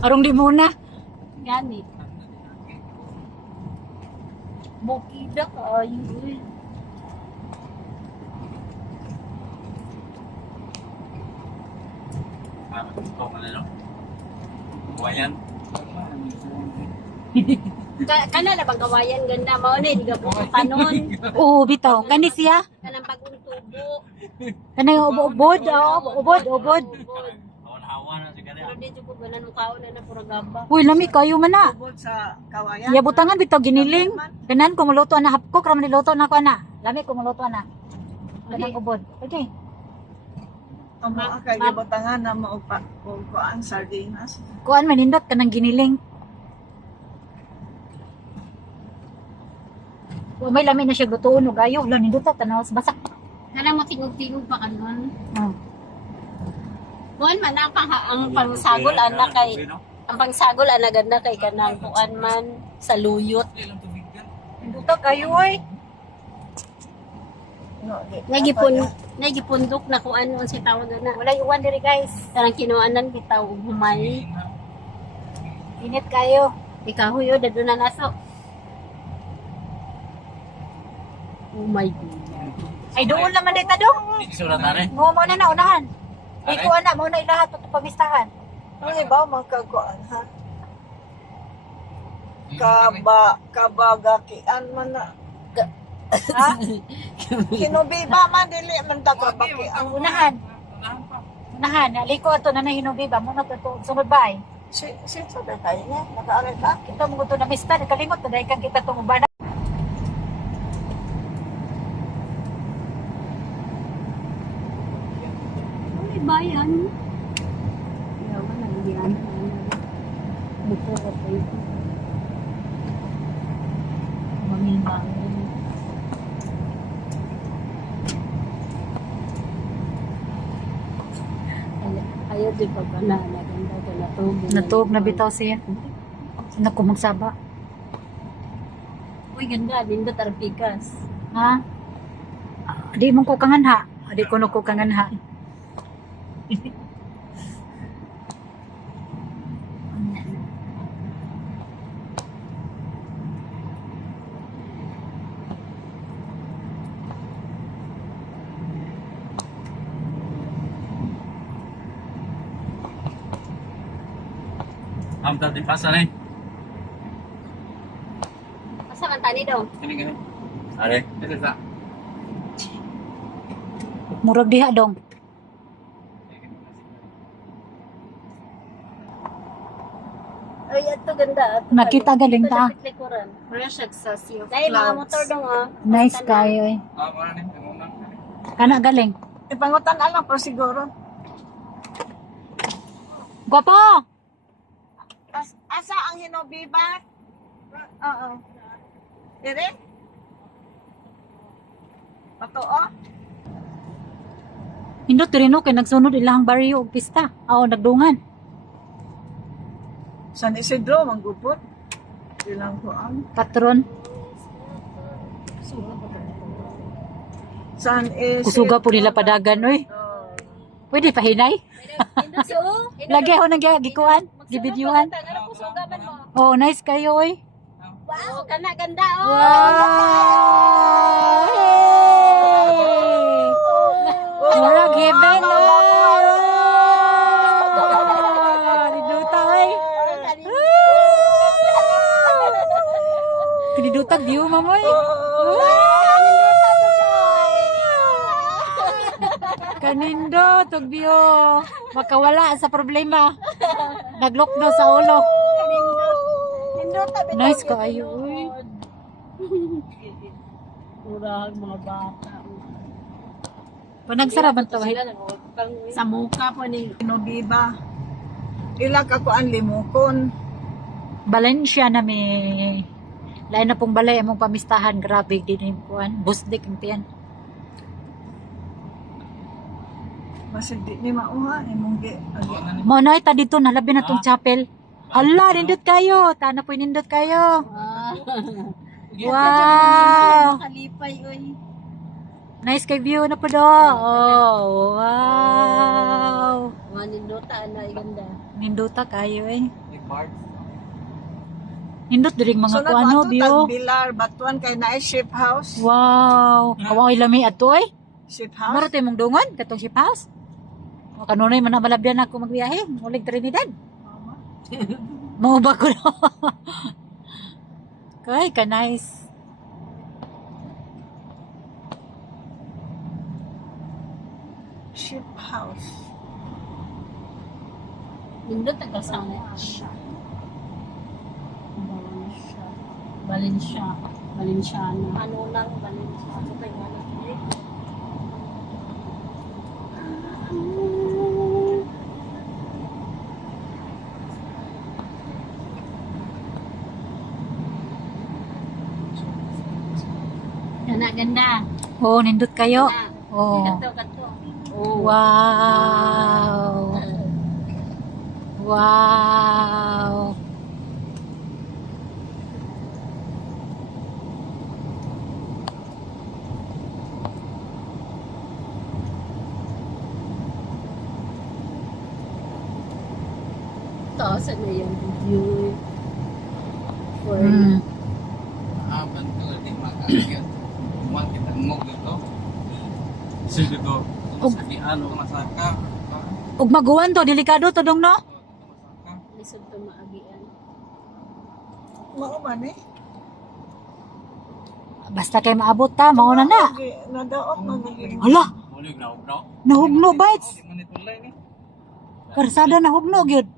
Arong di muna. Gani. Bukida ka ayun. Kawayan. Kana na bang kawayan ganda mao ni diga po kanon. Oo, bitaw. Kani siya. Kanang bagong tubo. Kanang ubod, ubod. Hawan-hawan na sigara. Pero di jud ko ganan kaon na pura gaba. Uy, lami kayo man na. Tubod sa kawayan. Ya butangan bitaw giniling. Kanan ko maluto na hapkok ra man niluto na ko ana. Lami ko maluto na. Kanang ubod. Okay. Ang mga kagibutangan na maupa kung kuan sardinas. Kuan man nindot kanang giniling. Kung may lami na siya lutuon og ayo, wala nindot ta tanaw basak. Kanang matingog-tingog pa kanon. Oh. Kuan man ang pangsagol ana kay ang pangsagol ana ganda kay kanang kuan man sa luyot. Nindot ta kayo oy. No, Nagipundok na kuan on si tawag na. Wala yuwan diri guys. Kanang kinuanan bitaw og humay. Init kayo. Ikaw yo dadto na naso. Oh my god. Ay doon naman dito dong. Surat tare. Mo na na unahan. Iko na mo na ilahat to pamistahan. ang iba magkakuan ha. Kabagakian man na. Ha? Kinubiba man dili man ta kabakian. Unahan. Unahan, aliko ato na nahinubi ba mo na to sunod bay. Si sa kay niya nakaaral ka. Kita mo to na mista nakalimot na dahil kang kita tumubana. Ay bayan. Yawa na diyan. Buko ko pa ito. Mamimang. Ayaw di pa ba na naganda ko natog. Natog na bitaw siya. Naku magsaba. Uy ganda din ba tarpikas. Ha? Di mo ko kanganha. Di ko no ko kanganha. Am tadi pasar eh. Asa man tani daw? Kini. Are, ito sa. Murag diha dong. Ay ato ganda. Ato Nakita galing ta. Likuran. Fresh sa sea of clouds. Mga motor dong ah. Nice kayo eh. Ah, para ni unang. Kana galing. Ipangutan lang po siguro. Gwapo! Asa ang hinubiba? Oo. Dire? Patoo? Hindot rin kay nagsunod ilang baryo og pista. Aw nagdungan. San Isidro manggupot. Ilang kuan. Patron. San Isidro. Kusuga po nila padagan oy. Pwede pahinay. Lagi ako nang gikuan, gibidyuhan. Oh, nice kayo oy. Wow, kana ganda oh. Wow! Hey! Murag heaven oy. Diduta oy. Diduta view mamoy. Kanindo, tugbiyo. Makawala sa problema. Naglokdo sa ulo. Nice ka ayo. Uy. Murag mga bata. Panagsaraban to. Sa muka po ni Hinubiba. Ilang kakuan limukon. Valencia na may lain na pong balay among pamistahan. Grabe din yung kuan. Busdik ang tiyan. Masig di ni mauha imong gi. Mo na ita dito nalabi na tong chapel. Hala, nindot kayo. Tana po nindot kayo. Wow. Kalipay oy. Nice kay view na po do. Oh, wow. Manindota na ganda. Ninduta kayo eh. Big parts. Nindot diring mga Sunod kuano mo biyo. Bilar, batuan kay na ship house. Wow, kawaw lami ato eh. Ship Maro house. tayo mong dungon katong si Paus. O kanunay man na malabyan ako magbiyahe, mulig Trinidad. Mao ba ko? Kay ka nice. Ship house. Nindot tagasang Valenciana. Ano lang Valenciana. Sa tayo Kana ganda. Oh, nindot kayo. Oh. Kato. Oh. Wow. Wow. Taasan na yung video. For Bantu di makakagyan. Muan kita ngog dito. Sige dito. Masakian o masaka. Ug maguwan to, delikado to dong no? lisod to maagian. Mao man eh. Basta kay maabot ta, mauna na. Nadaot man ni. Hala, Mulig na ubro. nahugno bites. Di man itulay ni. Karsada nahugno gyud.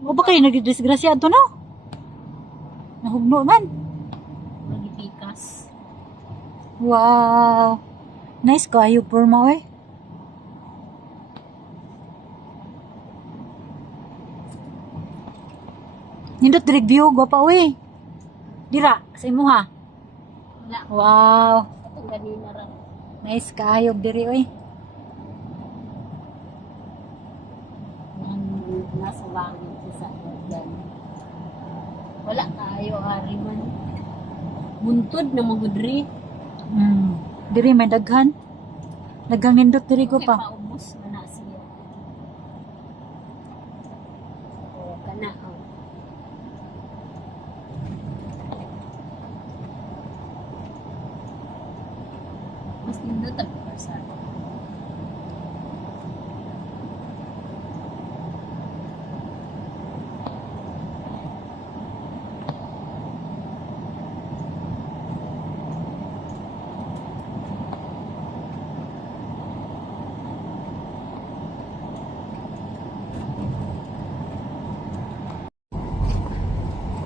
O ba kayo nagdisgrasya to no? Nahugno man. Magipikas. Wow. Nice kayo por mo eh. Nindot direct view, gwapa uy. Dira, sa imuha. Wala. Wow. Atong ganina ra. Nice kayo diri uy. Yan, nasa langit sa yan. Wala tayo ari man. Buntod na magudri. Diri may daghan. Daghang nindot diri ko Kay pa. paubos na na siya. O kana oh. Mas nindot ang persona.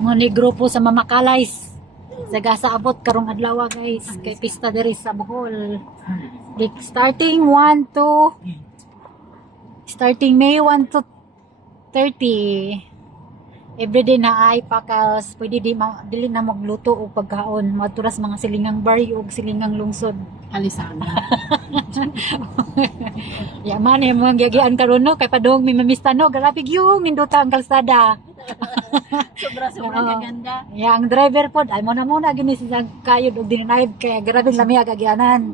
Mga ni grupo sa Mamakalays. Sagasa abot karong adlaw guys kay pista diri sa Bohol. Starting May 1 to 30. Everyday na ay pakals, pwede dili na magluto og pagkaon, maturas mga silingang baryo ug silingang lungsod. Alisana. Yaman yung mga giagian karon no kay padong may mamista no, grabe gyud ninduta ang kalsada. Sobra-sobra Oo. kaganda. Ya ang driver pod ay muna gini siya kayod og dinayib kay grabe lami agagianan.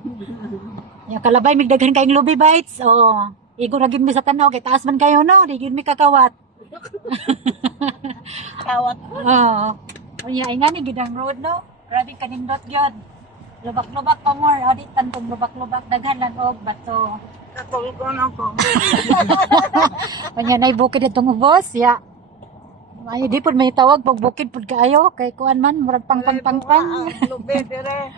Yung kalabay mig daghan kayong lubi bites. Oh, igo ra gyud mi sa tanaw kay taas man kayo no, di gyud mi kakawat. Kawat. Oo. Unya ay nga ni gidang road no. Grabe kanindot gyud. Lubak-lubak pa more, audit tantong lubak-lubak daghan lang og bato. Katulgon ako. Unya nay bukid itong ubos, ya. Ay di pod may tawag pag bukid pod kaayo kay kuan man murag pang. Ang lubi dire.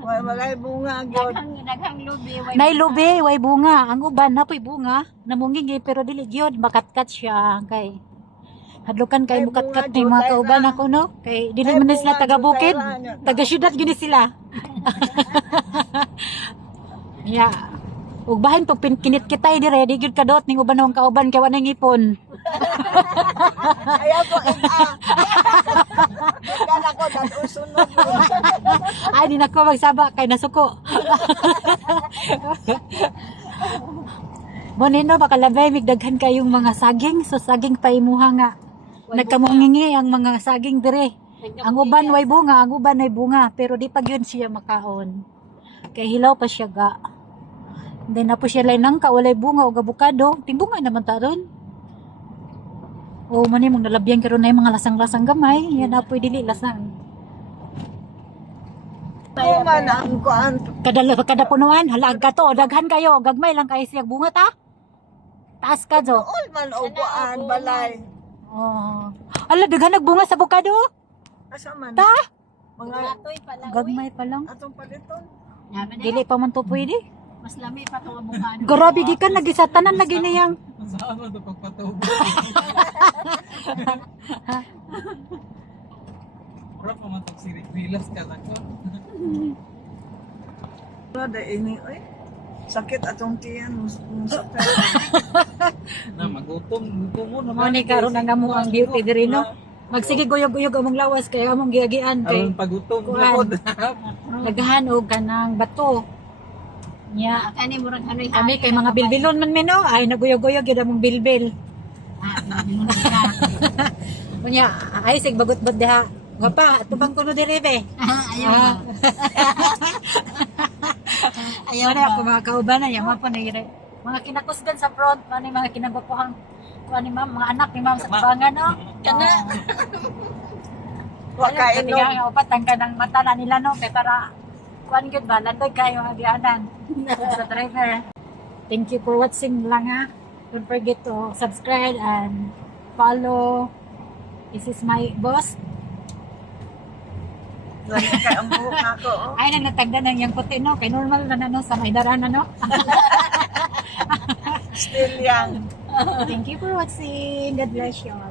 Walay bunga gyud. Daghang lubi. Nay lubi, way bunga. Ang uban na po'y bunga. Namungigi pero dili gyud makatkat siya kay hadlukan kay Ay, mukatkat bunga, ni mga jutay kauban ra. ako no. Kay dili Ay, man bunga, sila taga bukid, jutay ra. taga syudad gini sila. Ya. Ug bahin pag kinit kitay dire di gyud kadot ning uban ng kauban kay wa nang ipon. Ayaw ko Kan ako dat usunod. Ay di nako magsaba kay nasuko. Bonino bakalabay migdaghan kayong mga saging, so saging pa imuha nga. Nagkamungingi ang mga saging dire. Ang uban way bunga, ang uban ay bunga, pero di pa gyud siya makaon. Kay hilaw pa siya ga. Then na po siya lay nangka, walay bunga o abukado. Timbunga naman taron. O man mong nalabyan karon na yung mga lasang-lasang gamay. Yan na po dili lasang. Oo man ang kuan. Kada punuan, halag ka to, daghan kayo, gagmay lang kayo siya bunga ta. Taas ka jo. All man o kuan balay. Oh. Ala daghan nagbunga sa abukado. Asa man? Ta, Mga Atoy pala. gagmay pa lang. atong paliton. Dili pa man to pwede. Mas lami pa itong abukado. Grabe gikan lagi sa tanan lagi niyang. Saan mo ito pagpatubo? Pero pamatok si Rilas ka lang ko. Ada ini oy. Sakit atong tiyan sa Na magutom mo Mo ni karon ang among ang beauty diri no. Magsige guyog-guyog among lawas kay among giagian kay Aron pagutom Kuan. mo. naghan og kanang bato. Nya Kani murag hanoy kami kay mga bilbilon man mi no ay naguyog-guyog gyud among bilbil. Unya ay sig bagot-bot diha. Wapa tubang kuno diri be. Ayaw. Ayaw na ako mga kauban na yaman pa na yun. Mga kinakusgan sa front, mga kinabapuhang kuan ni ma'am, mga anak ni ma'am sa tabangan no. Kana. wa kain no. Kaya upat ang kanang mata na nila no kay para kuan gyud ba landoy kayo agianan sa driver. Thank you for watching lang ha. Don't forget to subscribe and follow. This is my boss. Lagi kay ang buhok nako. Oh. Ay nang natagda ng yang puti no kay normal na no sa may darana no. Still young. Thank you for watching. God bless you all.